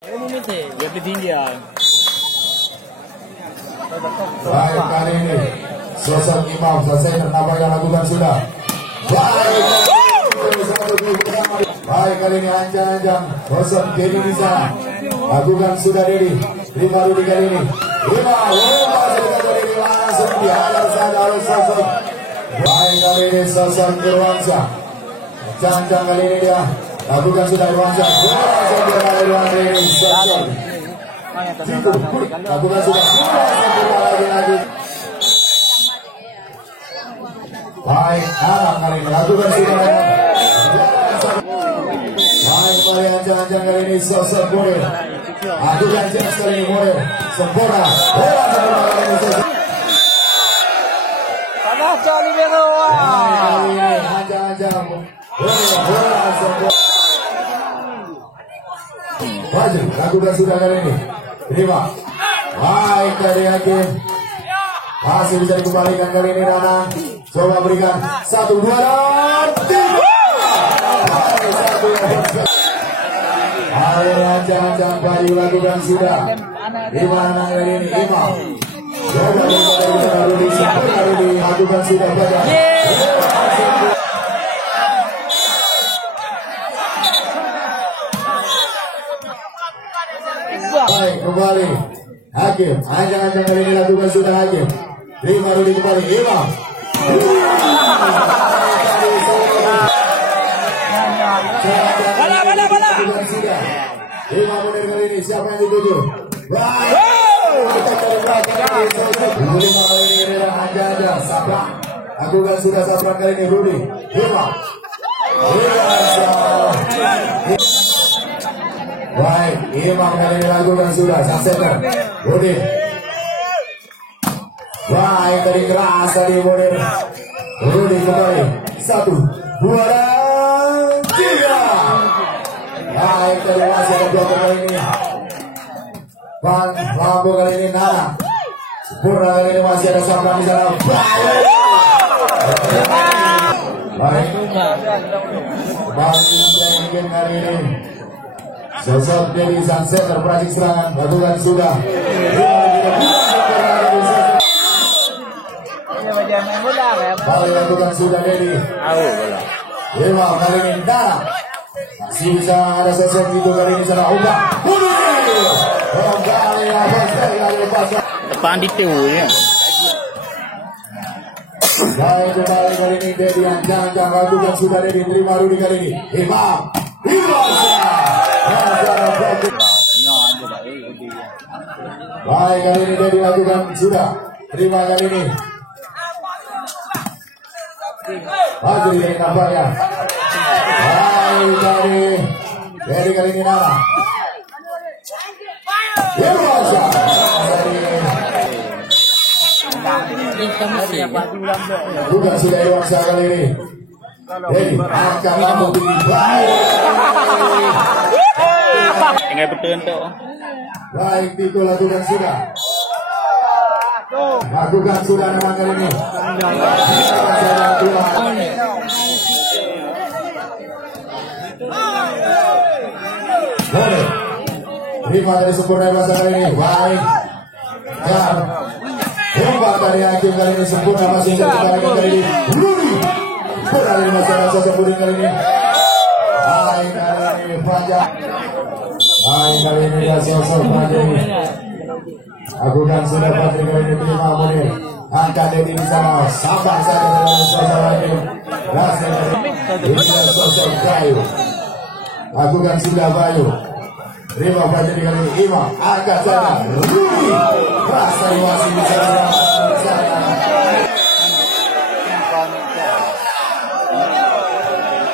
Baik, kali ini sosok imam selesai apa yang lakukan sudah. Baik, kali ini ancang-ancang sosok Dedi di sana lakukan sudah Dedi. Terima Rudi kali ini. Terima Dedi langsung dihajar saja oleh sosok. Baik, kali ini sosok Irwansyah. Ancang-ancang kali ini dia lakukan sudah Irwansyah. Lakukan sudah lagi. Baik, Alam kali ini lakukan sudah. Baik, kembali ancang-ancang kali ini sosok Morir. Lakukan jenis kali ini Morir. Sempurna. Bola sempurna kali ini sosok. Tanah Cali Bero. Kali ini ancang-ancang bola sempurna. Wajib, lakukan sudah kali ini. Terima. Baik dari Hakim. Masih bisa dikembalikan kali ini Rana. Coba berikan 1, 2 dan 3. Ayo ancang-ancang Bayu lakukan sudah. Di mana kali ini Imam. Coba lakukan sudah pada. Baik, kembali Hakim, ancang-ancang kali ini lakukan sudah Hakim. Terima Rudi kembali Imam. Bala. Imam Munir kali ini siapa yang dituju? Lima kali ini ancang-ancang Sabrak. Lakukan sudah Sabrak kali ini Rudi. Imam. Baik, Imam kali ini lakukan sudah Saseter Rudi. Baik, tadi keras tadi Munir. Rudi kembali 1, 2 dan 3. Baik, tadi masih ada 2 kali ini. Bang Lampu kali ini Nara. Sempurna kali ini masih ada Sabra di sana. Baik, Bang Jengin kali ini. Sosok Dedi Sanset terperacik serangan, lakukan sudah. Kali lakukan sudah Dedi. Lima kali ini Dara. Masih bisa ada sosok itu kali ini sana ubah. Depan di ya. Baik, kembali kali ini Dedi ancang-ancang lakukan sudah Dedi. Terima Rudi kali ini. Imam. Baik, kali ini Dedi lakukan sudah. Terima kali ini. Maju dari nampaknya. Baik, Dedi kali ini Nara. Irwansyah. Bukan sudah Irwansyah kali ini. Dedi akan memberi baik. Enggak betul tuh. Baik, Tiko lakukan sudah. Lakukan sudah nama kali ini. Boleh. Terima dari sempurna bahasa kali ini. Baik. Dan umpan dari Hakim kali ini sempurna masih dikembalikan kali ini. Rudi. Berada di masalah sosok Rudi kali ini. Baik, kali ini Fajar. Baik, kali ini dia sosok Fajar. Lakukan sudah Fajar kali ini. Terima Munir. Angkat Dedi di sana. Sabar saja dengan sosok Hakim. Rasul ini sosok Bayu. Lakukan sudah Bayu. Terima Fajar kali ini. Imam. Angkat sana. Rudi. Rasa masih bisa sana.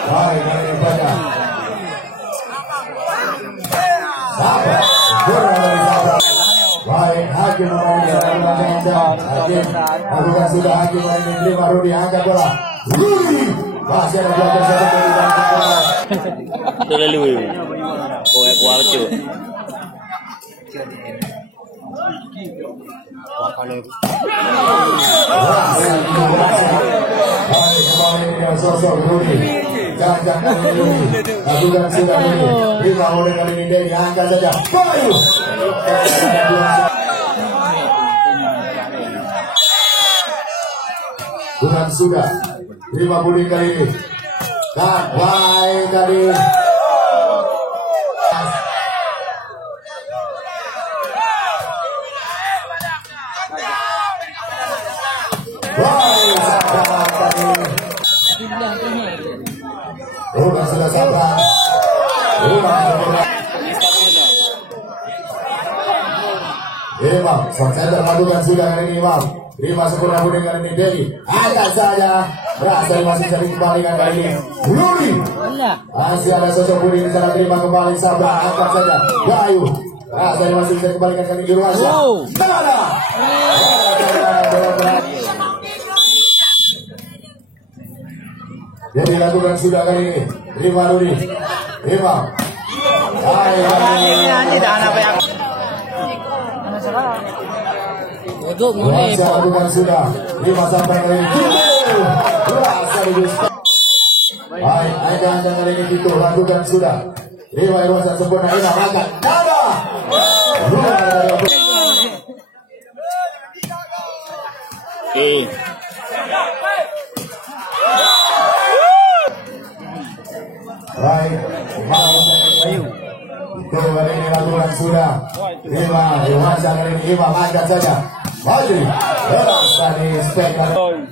Baik, kali ini Fajar. Sabar. Baik, Hakim Hakim lakukan sudah Hakim ini. Terima Rudi, angkat bola. Rudi masih ada 21 dari bola. Terlalu. Boleh keluar cuy. Baik, kembali dengan sosok Rudi. Jangan kali ini lakukan sudah ini. Terima oleh kali ini Denny, angkat saja. Bayu. Bukan sudah. Terima Budi kali ini. Dan baik kali ini. Bukan sudah sabar. Imam, center lakukan sudah kali ini Imam. Terima sempurna Budi kali ini Denny. Angkat saja. Berhasil masih jadi kembalikan kali ini. Rudi. Masih ada sosok Budi di sana, terima kembali sabar. Angkat saja. Bayu. Berhasil masih bisa kembalikan kali ini Ruasa. Mana? Jadi lakukan sudah kali ini. Terima Rudi. Terima. Lakukan sudah. Terima sampai kali ini. Baik, angkat kali ini itu lakukan sudah. Terima Ruasa sempurna ini angkat. Nada. Baik, itu kali ini lakukan sudah. Terima Ruasa kali ini Imam angkat saja. Maju. Beras tadi spektakuler.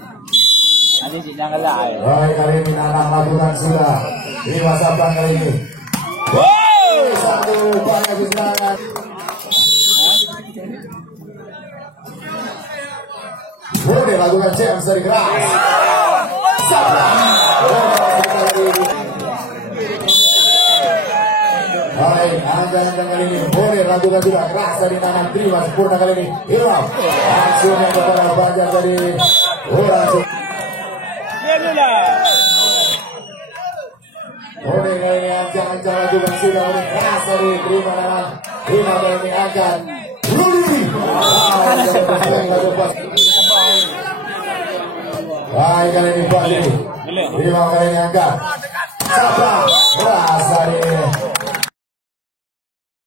Baik, kali ini Nanang lakukan sudah. Terima sampai kali ini. Satu banyak kesenangan. Boleh lakukan James dari keras. Baik, angkat kali ini boleh lakukan sudah keras dari tangan. Terima sempurna kali ini. Hilang. Langsung yang kepada Bajar dari langsung. Boleh kali ini jangan lakukan sudah boleh keras dari terima tangan. Terima kali ini angkat. Baik kali ini Bali. Terima kali ini angkat. Sabar. Keras dari